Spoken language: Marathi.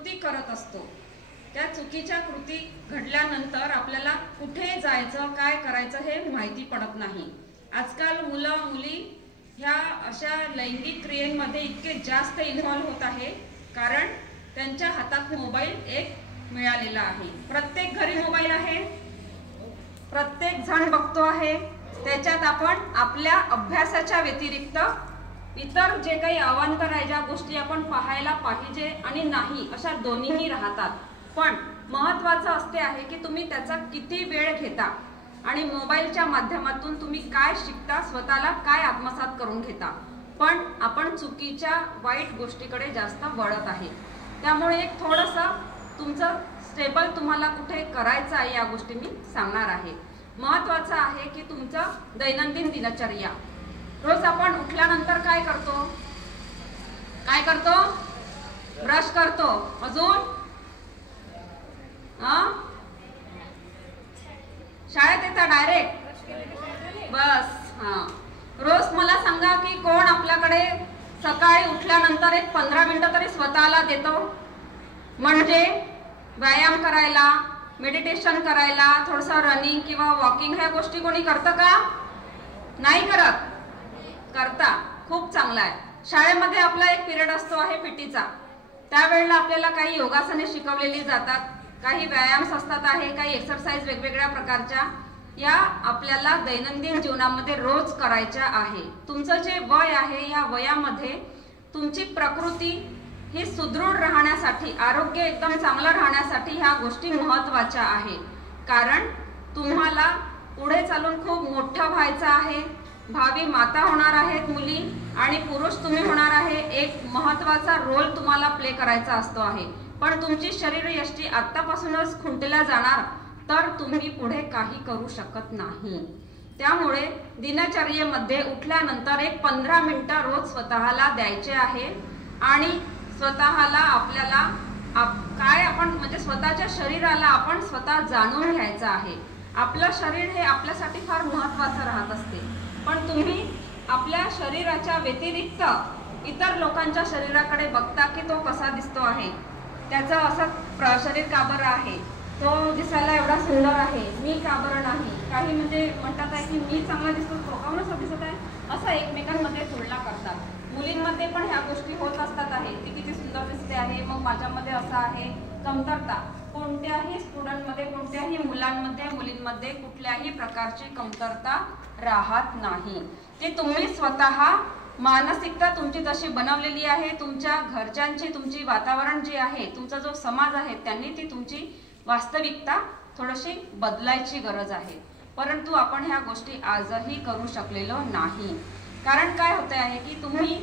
कृती करत असतो, त्या चुकीच्या कृती घडल्यानंतर आपल्याला कुठे जायचं, काय करायचं हे माहिती पडत नाही। आजकाल मुलं मुली ह्या अशा लैंगिक क्रियेमध्ये इतके जास्त इन्व्हॉल्व होत आहे कारण त्यांच्या हातात मोबाईल एक मिळालेला आहे। प्रत्येक घरी मोबाईल आहे, प्रत्येक जण बघतो आहे। त्याच्यात आपण आपल्या अभ्यासाच्या व्यतिरिक्त इतर जे काही अवांतर आहे, ज्या गोष्टी आपण पाहायला पाहिजे आणि नाही अशा दोन्हीही राहतात। पण महत्त्वाचं असते आहे की तुम्ही त्याचा किती वेळ घेता आणि मोबाईलच्या माध्यमातून तुम्ही काय शिकता, स्वतःला काय आत्मसात करून घेता। पण आपण चुकीच्या वाईट गोष्टीकडे जास्त वळत आहे। त्यामुळे एक थोडंसं तुमचं स्टेबल तुम्हाला कुठे करायचं आहे या गोष्टी मी सांगणार आहे। महत्त्वाचं आहे की तुमचं दैनंदिन दिनचर्या, रोज आपण उठल्यानंतर काय करतो, ब्रश करतो, अजून शाळेत येता डायरेक्ट बस। रोज मला सांगा की कोण आपल्याकडे सकाळी उठल्यानंतर एक 15 मिनिटं तरी स्वतःला देतो, म्हणजे व्यायाम करायला, मेडिटेशन करायला, थोडंसं रनिंग किंवा वॉकिंग ह्या गोष्टी कोणी करतं का? नाही करत? करता, खूप चांगला आहे। शाळेमध्ये आपला एक पिरियड असतो आहे पीटीचा, त्यावेळेला आपल्याला काही योगासने शिकवलेली जातात, काही व्यायाम असतात आहे, काही एक्सरसाइज वेगवेगळ्या प्रकारच्या, या आपल्याला दैनंदिन जीवनामध्ये रोज करायच्या आहे। तुमचं जे वय आहे या वयामध्ये तुमची प्रकृती ही सुदृढ राहण्यासाठी, आरोग्य एकदम चांगलं राहण्यासाठी ह्या गोष्टी महत्त्वाच्या आहे। कारण तुम्हाला पुढे चालून खूप मोठं व्हायचं आहे, भावी माता होणार आहेत मुली आणि पुरुष तुम्ही होणार आहे। एक महत्त्वाचा रोल तुम्हाला प्ले करायचा असतो आहे, पण तुमची शरीरयष्टी आत्तापासूनच खुंटल्या जाणार तर तुम्ही पुढे काही करू शकत नाही। त्यामुळे दिनचर्येमध्ये उठल्यानंतर एक 15 मिनिटं रोज स्वतःला द्यायचे आहे आणि स्वतःला आपल्याला काय आपण म्हणजे स्वतःच्या शरीराला आपण स्वतः जाणून घ्यायचं आहे। आपलं शरीर हे आपल्यासाठी फार महत्त्वाचं राहत असते, पण तुम्ही आपल्या शरीराच्या व्यतिरिक्त इतर लोकांच्या शरीराकडे बघता की तो कसा दिसतो आहे, त्याचं असं शरीर का बरं आहे, तो दिसायला एवढा सुंदर आहे, मी का बरं नाही, काही म्हणजे म्हणतात आहे की मी चांगला दिसतो, तो का नसा दिसत आहे, असं एकमेकांमध्ये तुलना करतात। मुलींमध्ये पण ह्या गोष्टी होत असतात आहे, ती किती सुंदर दिसते आहे, मग माझ्यामध्ये असं आहे। कमतरता कोणत्याही स्टुडंटमध्ये, कोणत्याही मुलांमध्ये, मुलींमध्ये कुठल्याही प्रकारची कमतरता राहत नाही। ती तुम्ही स्वतः मानसिकता तुमची तशी बनवलेली आहे, तुमच्या घरच्यांची, तुमची वातावरण जे आहे, तुमचा जो समाज आहे त्यांनी ती तुमची वास्तविकता थोडीशी बदलायची गरज आहे। परंतु आपण ह्या गोष्टी आजही करू शकलेलो नाही। कारण काय होते आहे की तुम्ही